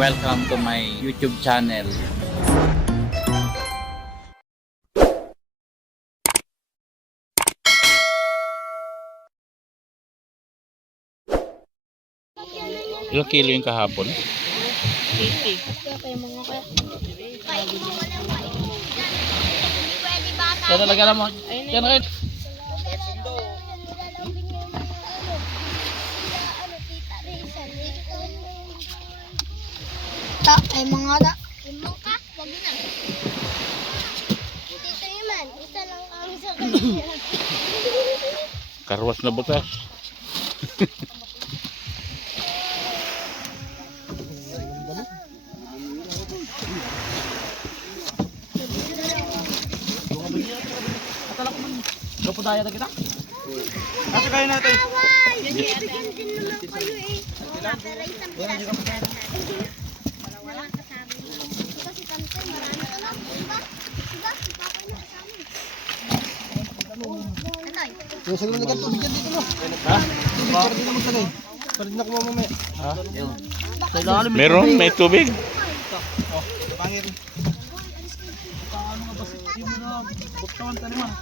welcome to my YouTube channel. Ilang kilo yung kahapon? 80. Kaya talaga naman. Yan rin. Ay mga da. Limang ka, wag na. Dito naman, isa lang kami sa kanya. Karwas na butas. Kapudaya na kita? Kasi kayo natin. Bibigyan din naman kayo eh. Pero isang piraso para sa atin. Wala ka sa amin. Kasi kami marami ka lang. Diba? Diba? Si Papa na sa amin. Atoy. Yung sagla na ganito, bigyan dito mo. Ha? Para din na magsagay. Para din ako mamamaya. Ha? Yun. Meron? May tubig? Oh, pangir. Paano nga ba si mo na? Buktawan ka naman.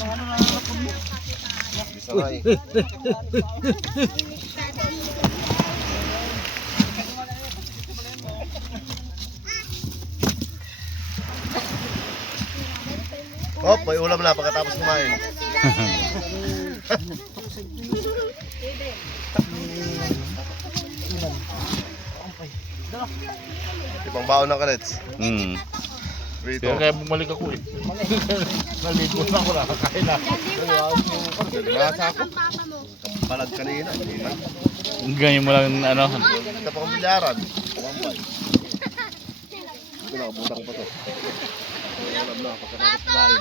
Paano na nakapun mo? Bisaray. Oh, may ulam na pagkatapos kumain. Ibang baon ng kalets. Rito. Kaya bumalik ako eh. Naligo na ako, nakakain na. Nasa ako. Palag kanina. Ganyan mo lang ano. Ito pa kong bilyaran. Kumampay. Ito nakabuta ko pa to. Ulam na pagkatapos kumain.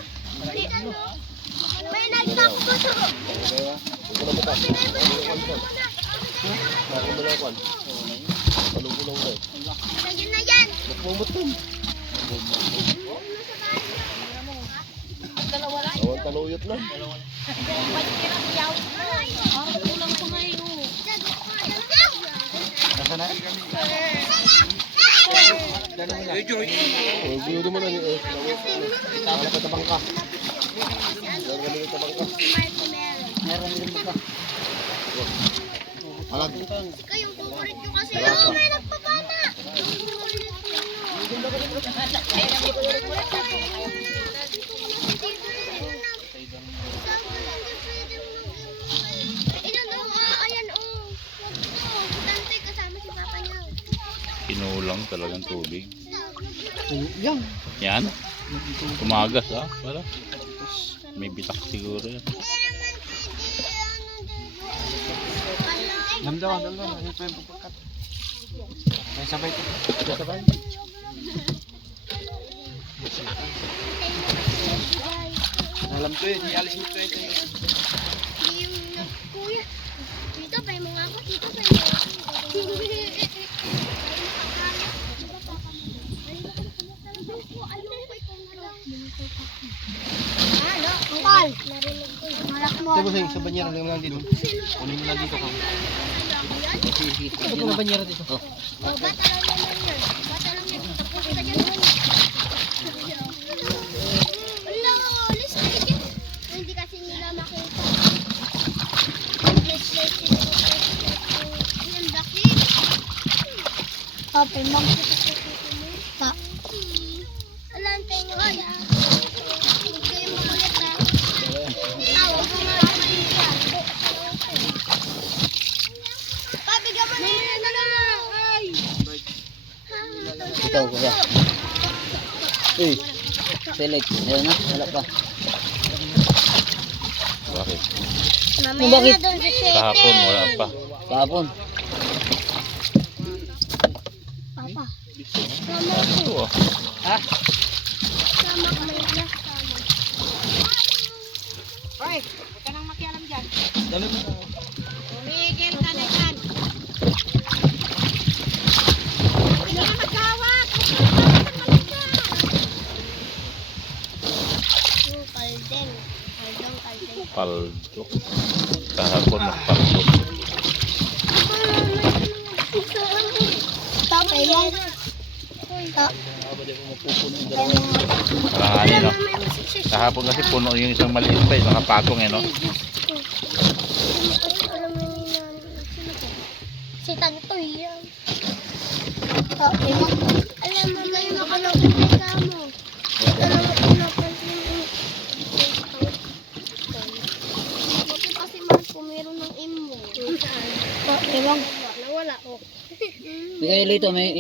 May nagtakbo to. Ito na butas. Nakakabalakan. Palugulaw na. Lagyan na yan. Magmumutin. Awang taluyot na. Nasa na? Gulo naman na niyo. Wala pa tabang ka. Wala ka tabang ka. Meron din ba? Palag. Ikaw yung favorite ko kasi. Ano, may nagpapana. Kinulang talagang tubig. Yan. Yan. Tumagas ah. Wala. May bitak siguro yan. Damdaman. Ito yung pagkakat. May sabay ito. Sabay. Alam ko yun, ialis mo ito. Kuya, dito pa yung mga ako, dito pa yung mga ako. Ano? Angkol! Narinig ko yung malak mo. Ito ba sa banyera lang dito? Kunin mo lang dito ka. Ito na banyera dito. O, bata lang naman yun. Bata lang yun. Tapos ka dyan naman. Wala, alis na yun. Hindi kasi nila makita. Ang laki. Papa, pa. Alam tayo ay. Huwag kayo makulit ha. Tawag ko nga ako niya. Pabigyan mo na yun na lang. Ay. Ikaw, kuya. Uy, select. Ayun na, wala pa. Bakit? Mamaya na doon sa sete. Kahapon wala pa. Kahapon. Papa. Ito ah. Ha? Sama ko may glass. Hoy, huwag ka nang makialam dyan. Dali mo. Tumigil ka na dyan. Hindi ka maghawak. Yung kalden. Kalden. Paldo. Kahapon nagpaldo. Papa, may Kay Mong. Parang ano, no? Kahapon kasi puno yung isang maliit pa, nakapatong eh, no? Si Tantoy yan. Okay. Alam mo, hindi kayo nakalapit kay Kamo. Alam mo, pinapansin mo. Buti pa si Marco, meron ng imo. Okay lang. Nawala ko. Bigay lito, may